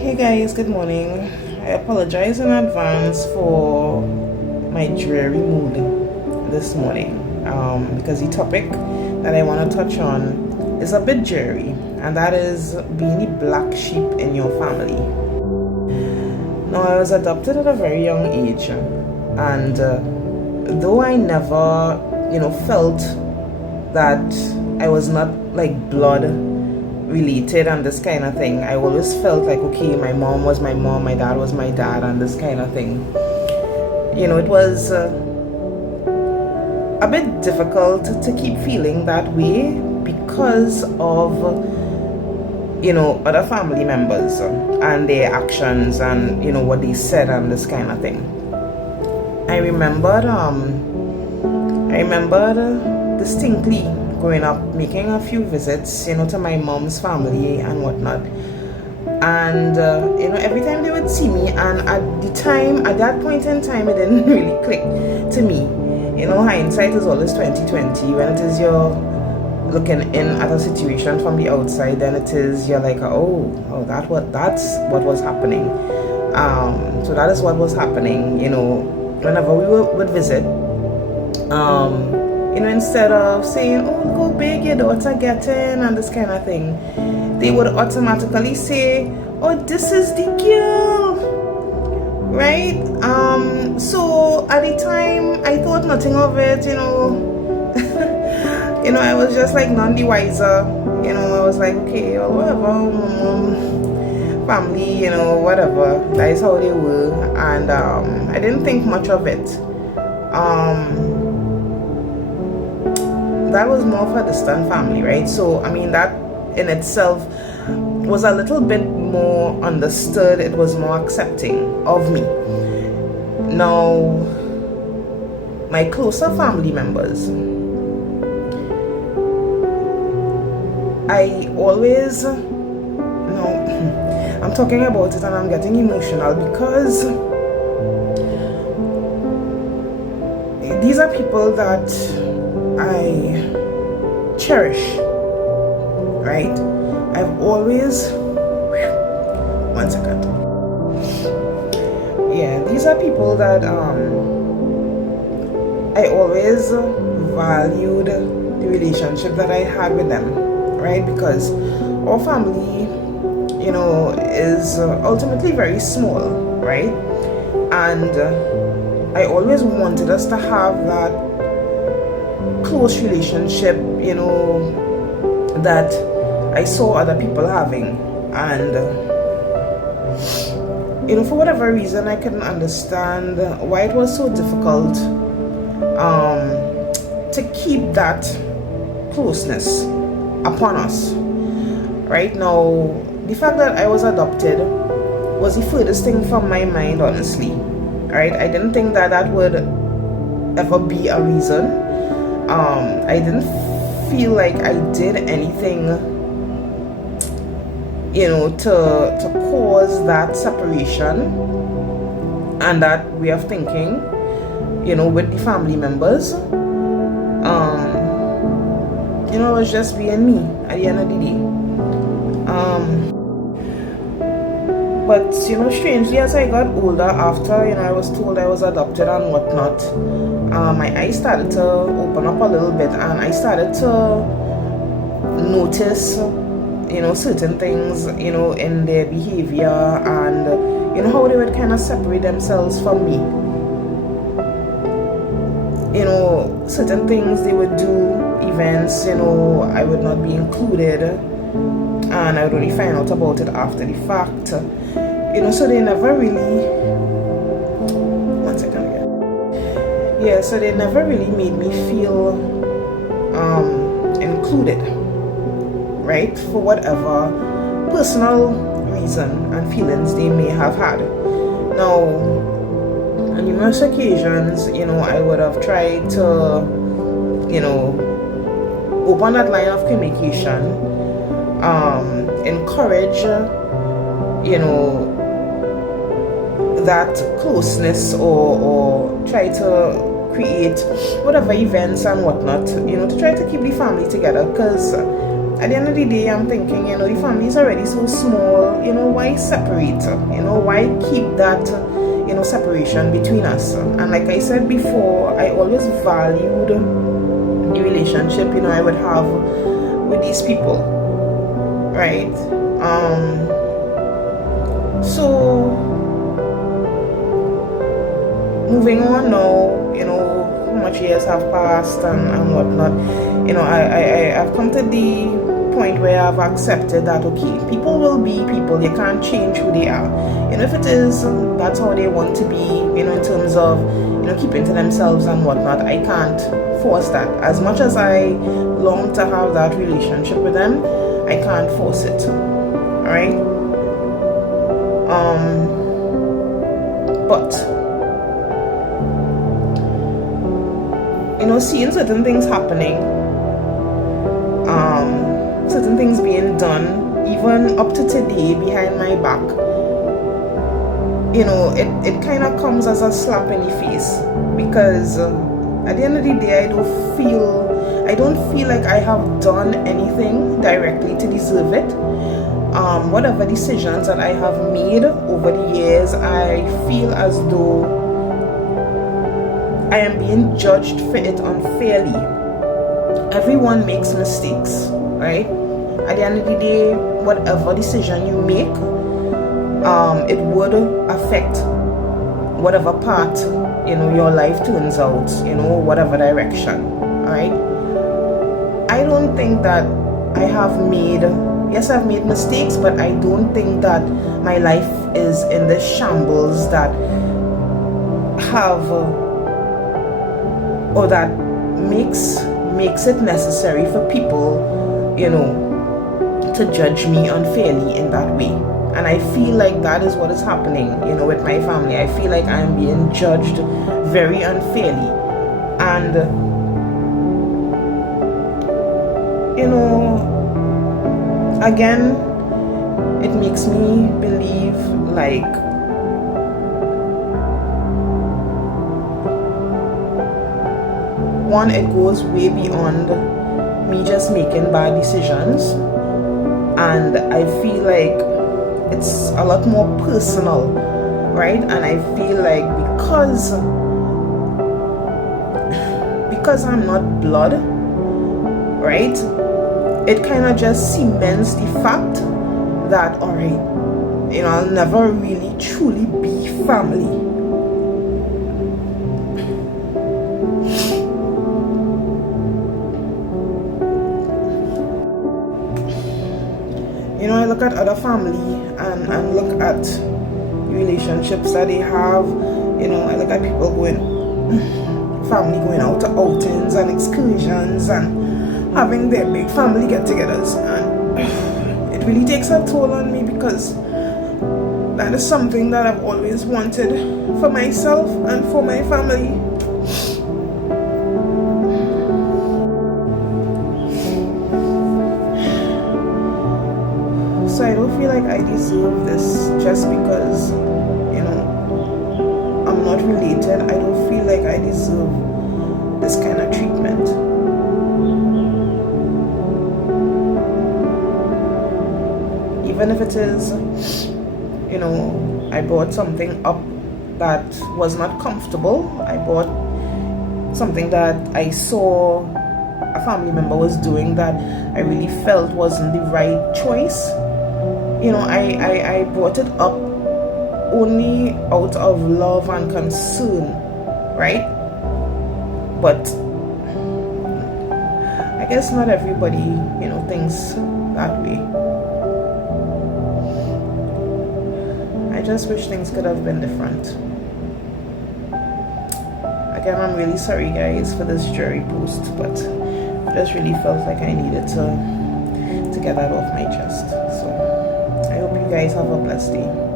Hey guys, good morning. I apologize in advance for my dreary mood this morning because the topic that I want to touch on is a bit dreary, and that is being the black sheep in your family. Now, I was adopted at a very young age, and though I never, felt that I was not like blood related and this kind of thing. I always felt like, okay, my mom was my mom, my dad was my dad, and this kind of thing. It was a bit difficult to keep feeling that way because of, other family members and their actions and, what they said and this kind of thing. I remembered distinctly growing up, making a few visits, to my mom's family and whatnot. And, every time they would see me, and at that point in time, it didn't really click to me. Hindsight is always 2020. When it is you're looking in at a situation from the outside, then you're like, that's what was happening. So that is what was happening, whenever we would visit. Instead of saying, oh, look how big your daughter getting and this kind of thing, they would automatically say, oh, this is the girl, right? So at the time, I thought nothing of it, I was just like none the wiser, I was like, okay, or whatever, family, whatever, that is how they were, and I didn't think much of it. That was more for a distant family, right? So, that in itself was a little bit more understood. It was more accepting of me. Now, my closer family members, I always, I'm talking about it and I'm getting emotional because these are people that I cherish, right? I've always, one second. Yeah, these are people that I always valued the relationship that I had with them, right? Because our family, is ultimately very small, right? And I always wanted us to have that close relationship, that I saw other people having, and for whatever reason I couldn't understand why it was so difficult to keep that closeness upon us. Right now, the fact that I was adopted was the furthest thing from my mind, honestly. Right, I didn't think that would ever be a reason. I didn't feel like I did anything, to cause that separation and that way of thinking, with the family members. It was just being me at the end of the day. But, strangely, as I got older, after, I was told I was adopted and whatnot, my eyes started to open up a little bit, and I started to notice, certain things, in their behavior, and, how they would kind of separate themselves from me. Certain things they would do, events, I would not be included, and I would only find out about it after the fact. So they never really, one second again. Yeah, so they never really made me feel included, right? For whatever personal reason and feelings they may have had. Now, on numerous occasions, I would have tried to, open that line of communication, encourage, that closeness, or try to create whatever events and whatnot, to try to keep the family together, because at the end of the day, I'm thinking, the family is already so small, why separate? Why keep that, separation between us? And like I said before, I always valued the relationship, I would have with these people, right? So, moving on now, how much years have passed and whatnot, I've come to the point where I've accepted that, okay, people will be people, you can't change who they are. If it is, that's how they want to be, in terms of, keeping to themselves and whatnot, I can't force that. As much as I long to have that relationship with them, I can't force it, alright? But seeing certain things happening, certain things being done, even up to today, behind my back, it kind of comes as a slap in the face, because at the end of the day, I don't feel like I have done anything directly to deserve it. Whatever decisions that I have made over the years, I feel as though I am being judged for it unfairly. Everyone makes mistakes, right? At the end of the day, whatever decision you make, it would affect whatever path, your life turns out, whatever direction, alright? I don't think that I've made mistakes, but I don't think that my life is in the shambles that that makes it necessary for people, to judge me unfairly in that way. And I feel like that is what is happening, with my family. I feel like I'm being judged very unfairly. And, again, it makes me believe like one, it goes way beyond me just making bad decisions, and I feel like it's a lot more personal, right? And I feel like because I'm not blood, right, it kind of just cements the fact that, alright, I'll never really truly be family. I look at other family and look at relationships that they have. I look at people family going out to outings and excursions and having their big family get-togethers, and it really takes a toll on me, because that is something that I've always wanted for myself and for my family. So I don't feel like I deserve this just because, I'm not related. I don't feel like I deserve this kind of treatment. Even if it is, I bought something up that was not comfortable. I bought something that I saw a family member was doing that I really felt wasn't the right choice. I brought it up only out of love and concern, right? But I guess not everybody, thinks that way. I just wish things could have been different. Again, I'm really sorry, guys, for this jury post, but I just really felt like I needed to get that off my chest. So I hope you guys have a blessed day.